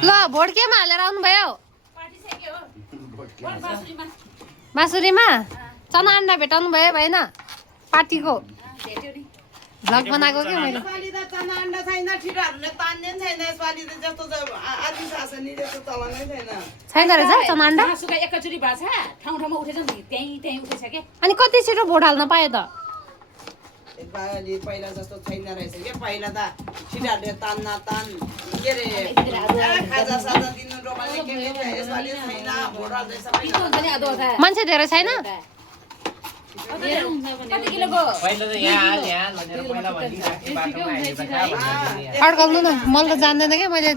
ल भोड्केमा हालेर आउनु भयो बाँसुरीमा चना अन्डा भेटाउनु भयो भएन पार्टीको भ्लग बनाएको के मैले चना अन्डा छैन छिटोहरूले तान्ने छैन यसपालि त जस्तो आदि शासनी जस्तो चलनै छैन रहेछ चना अन्डा एकचोटि भएको छ ठाउँ ठाउँमा उठेछ नि त्यहीँ उठेछ के अनि कति छिटो भोट हाल्न पायो त यसपालि पहिला जस्तो छैन रहेछ के पहिला त छिटोहरूले तान के रे खाजा साजा दिनु रोमाले के यसपालि छैन भोट हाल्दै सबै मान्छे धेरै छैन अड्काउनु न मलाई त जान्दैन क्या मैले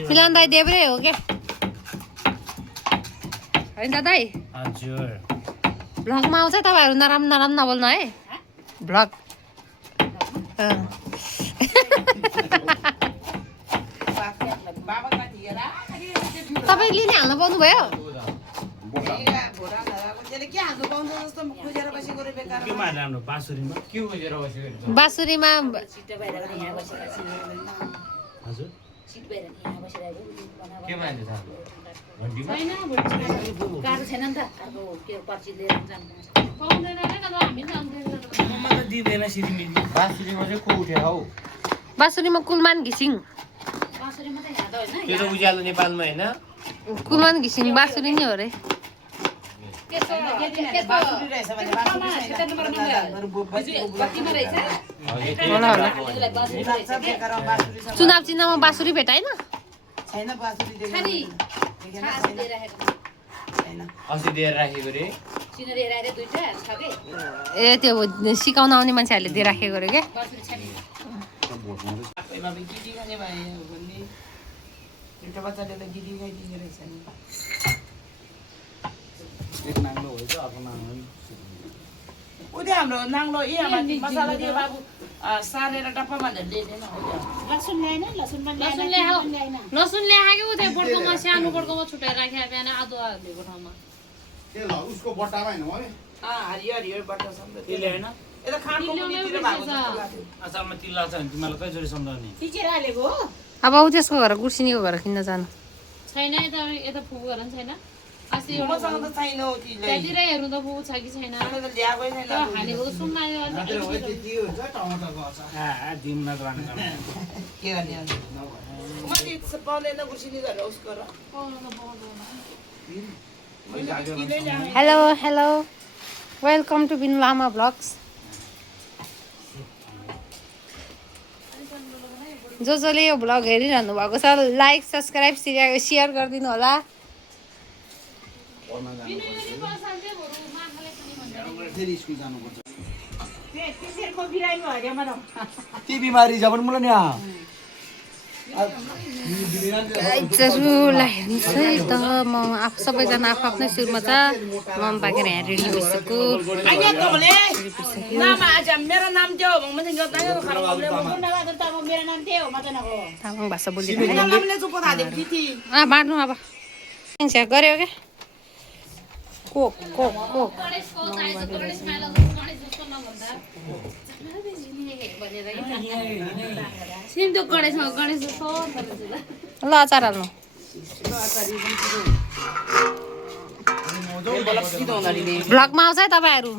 मिलन दाई देब्रे हो क्या होइन दाई भ्लगमा आउँछ तपाईँहरू नराम्रो नराम्रो नबोल्नु है भ्लग तपाईँ लिने हाल्न पाउनुभयो बाँसुरीमा बाँसुरीमा कुलमान घिसिङ उज्यालो नेपालमा होइन कुलमान घिसिङ बाँसुरी नै हो रे चुनाव चिन्हमा बाँसुरी भेटाइन अस्ति दिएर राखेको रे ए त्यो सिकाउन आउने मान्छेहरूले दिइराखेको अरे क्या उदय हाम्रो नाङ्लो मसाला दियो बाबु सारेर टप्पा भनेर ल्याइदिएन लसुन ल्याएन लसुन लसुन ल्याएको उतै बड्कोमा सानो बड्कोमा छुट्याएर राखेको बिहान आदो हालेको ठाउँमा उसको बट्टामा हैन हो हरियो हरियो बट्टा सम्म त्यसले होइन यता खानको मुनितिर भएको जस्तो लाग्यो अचारमा तिल लाग्छ भने तिमीलाई कहिलेचोटि सम्झाउने सिचेर हालेको हो अब ऊ त्यसको घर गुर्सिनीको घर किन्न जानु छैन यता फुपू घर पनि छैन अस्ति मसँग त छैन हो तिले त्यहाँतिर हेर्नु त फुपू छ कि छैन मैले त ल्याएकै छैन हालेको त सुनमा आयो दिउँ न गर्ने के गर्ने मैले पाउँदैन गुर्सिनी गरेर उसको र हेलो हेलो वेलकम टु बिनु लामा ब्लग्स जसले यो भ्लग हेरिरहनु भएको छ लाइक सब्सक्राइब सेयर गरिदिनु होला ती बिमारी जब मलाई नि गाइजहरूलाई हेर्नु चाहिँ त म सबैजना आफ्नै सुरमा छ म बाँकेर यहाँ रेडी भइसक्यो तामाङ भाषा बोलिरहेको बाँड्नु अब गऱ्यो क्या कोक कोक कोक ल अचार हाल्नु भ्लगमा आउँछ है तपाईँहरू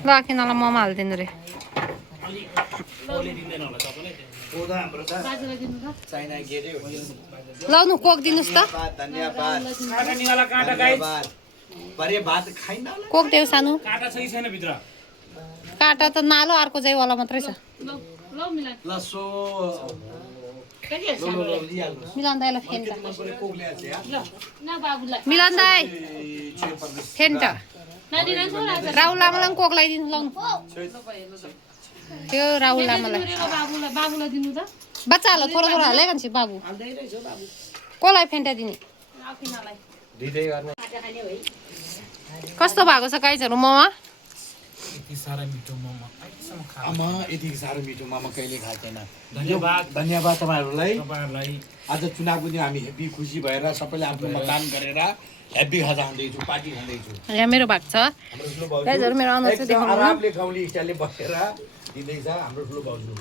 ल किनलाई मोमो हालिदिनु रे लाउनु कोक दिनुहोस् त कोक देऊ सानो काँटा त नालो अर्को चाहिँ वाला मात्रै छ मिलन दाईलाई फेन्टा मिलन दाई फेन्टा राहुल लामालाई कोक लगाइदिनु लाउनु त्यो राहुल लामालाई बच्चाहरूलाई थोरो थोरो हाले भन्छ बाबु कसलाई फेन्टा दिने कस्तो भएको छ गाइजहरू मोमा यति साह्रो मिठो मोमो अहिलेसम्म खाएको आमा यति साह्रो मिठो मोमो कहिले खाएको छैन धन्यवाद। धन्यवाद तपाईँहरूलाई तपाईँहरूलाई आज चुनावको दिन हामी हेप्पी खुसी भएर सबैले आफ्नो मतदान गरेर हेप्पी खाजा खाँदैछु पार्टी खाँदैछु यहाँ मेरो भाग छ हाम्रो ठुलो भाउजू गाइजहरु मेरो अनुहार चाहिँ एकदम देखाउनु न। आरामले गाउँले स्टाइलले बसेर दिँदैछ हाम्रो ठुलो भाउजू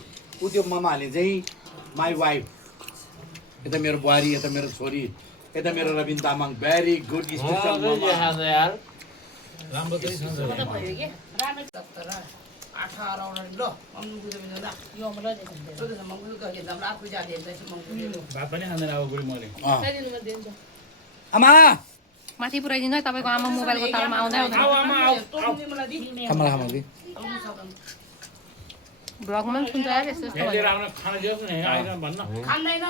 ऊ त्यो मामाहरूले चाहिँ माई वाइफ यता मेरो बुहारी यता मेरो छोरी यता मेरो Ravin Tamang very good special मामा यार राम्रो चाहिँ छ म त भयो के राम्रो 18 orang lo, mamu kuda bila dah. यो मलाई दिन्छ Lo dah mamu kuda kita dah aku jadi dah semua kuda. भात पनि खाँदैन अब बुढी मैले दिनु दिन्छ आमा माथि पुऱ्याइदिनु है तपाईँको आमा मोबाइलको तालमा आउँदै आउँदैन Tolong ni malah di. खामला खामला दि भ्लगमा पनि सुन्छ यार यस्तो यस्तो यहाँ लिएर आउन खान दियोस् न यहाँ आएर भन्न Kan lain